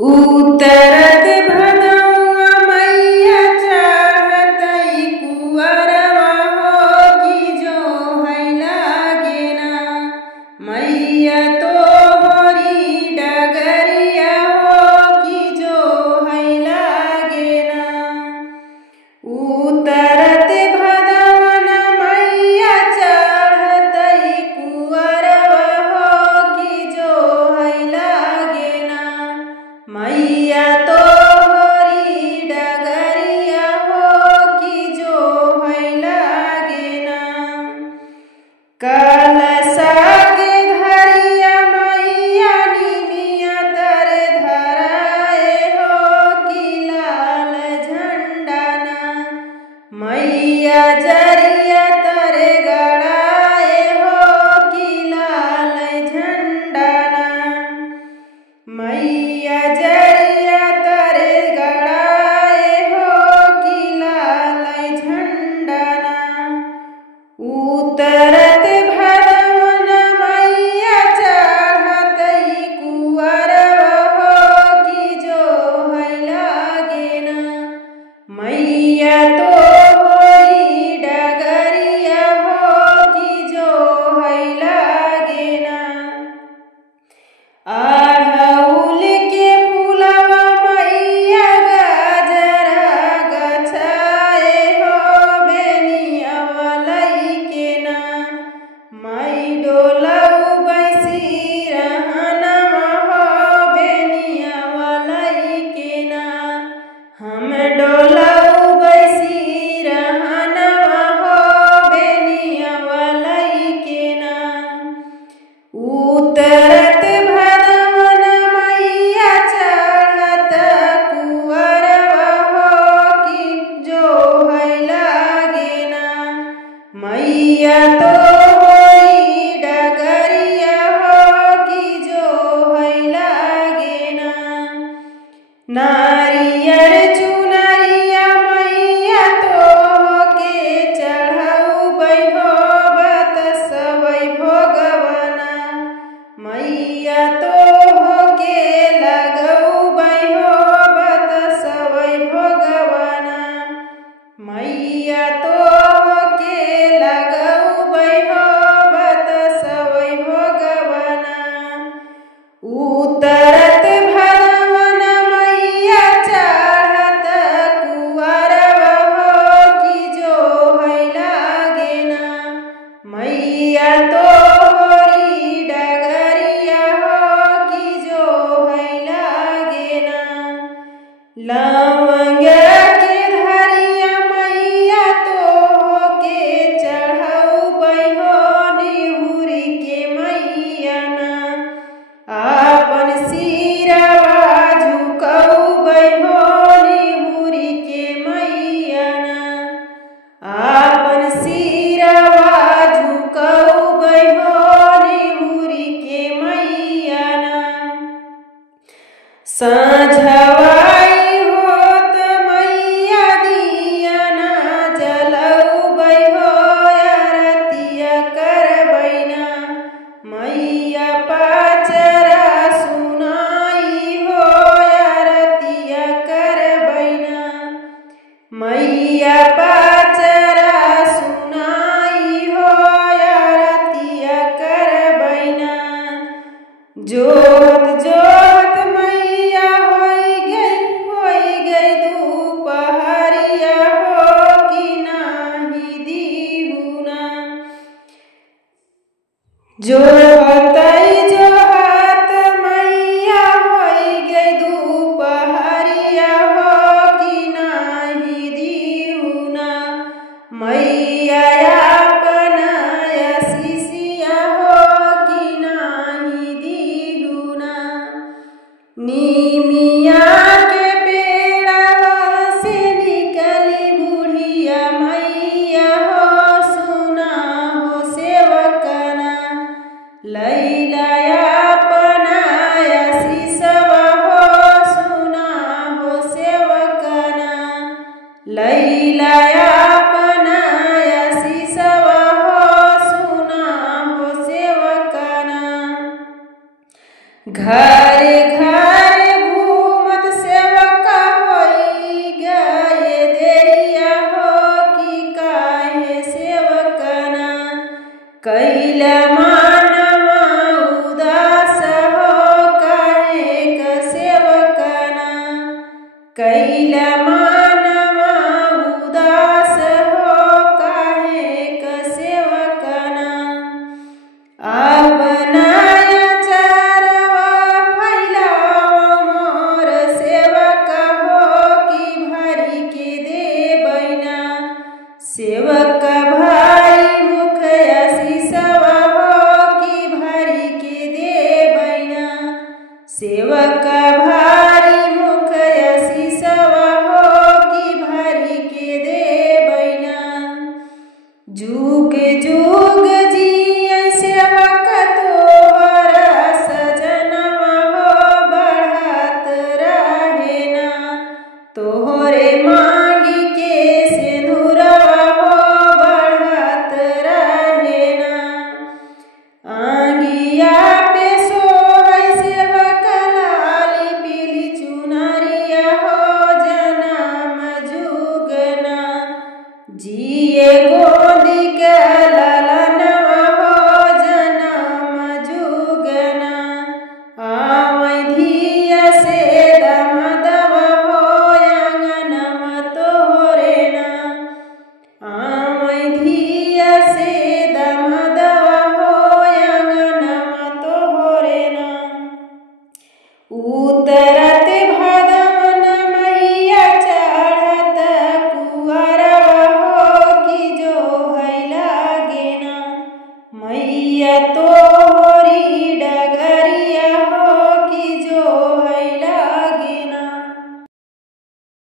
उतरत भदौआ मैया चढ़तई कुंवरवा हो कि जो है लागे ना मैया तोहरी डगरिया हो कि जो है लागे ना। उतरत भदौन मैया चढ़तई कुंवरवा हो कि जो है लागे ना मैया तोहरी डगरिया हो कि जो है लागे ना। कलशा के घरिया मैया निमिया तर धराए हो कि लाल झंडा ना मैया जरिया तर गड़ाए हो कि लाल झंडा ना मैया जरिया तर गड़ाए हो कि लाल झंडा ना। उतरत भदौन मैया चढ़तई कुंवरवा हो कि जो है लागे ना मैया तोहरी डगरिया हो कि जो है लागे ना। अड़हुल के फूलवा मैया गजरा गछाए हो बेनियवा लइके ना माई डोलऊ बैसी रहनवा हो बेनियवा लइके ना हम डोलऊ बैसी रहनवा हो बेनियवा लइके ना। उतरत भदौन मैया चढ़त कुंवरवा हो कि जो है लागे ना मैया तोहरी डगरिया हो कि जो है लागे ना। नारियर चुनरिया मैया तोहके चढ़ौबै हो बतसबै भोगवना मैया तोहके लगौबै हो बतसबै भोगवना मैया तोहके लगौबै हो बतसबै भोगवना। उतरत भदौन मैया चढ़त कुंवरवा हो कि जो है लागे ना मैया तोहरी डगरिया हो कि जो है लागे ना। लवंग के धरिया मैया तोहके चढ़ौबै हो निहुरी के मैया ना आपन सिरवा झुकौबै हो निहुरी के मैया ना आपन सिरवा झुकौबै हो निहुरी के मैया ना। साँझवाई होत मैया दिया ना जलौबै हो आरतिया करबै ना मैया पाचरा सुनाई हो आरतिया करबै ना मैया पाचरा सुनाई हो आरतिया करबै ना। जोत जोत मैया होई गई दोपहरिया हो कि नाही दीहुना जोहतई जोहत मैया होई गई दोपहरिया हो कि नाही दीहुना मैया अपना आशीषिया हो कि नाही दीहुना। नीमिया के पेड़वा से निकली बुढ़िया मैया हो सुना हो सेवकना लैला अपना आशीषवा हो सुना हो सेवकना लैला अपना आशीषवा हो सुना हो सेवकना। घरे घरे सेवक भारी मुखया शीशवा हो कि भरी के देवैना। जुग जुग जियै सेवक तोहरा सजनवा हो बढ़त रहेना। तोहरे मांगी के सिंदूरवा हो बढ़त रहेना। आंगिया पे सोहै सेवक लाली पीली चुनरिया हो जनम जुगना। जिए गोदी के ललनवा हो जनम जुगना। आवै धिया से दमदवा हो अंगनमा तोहरे ना। आवै धिया से दमदवा हो अंगनमा तोहरे ना। उतर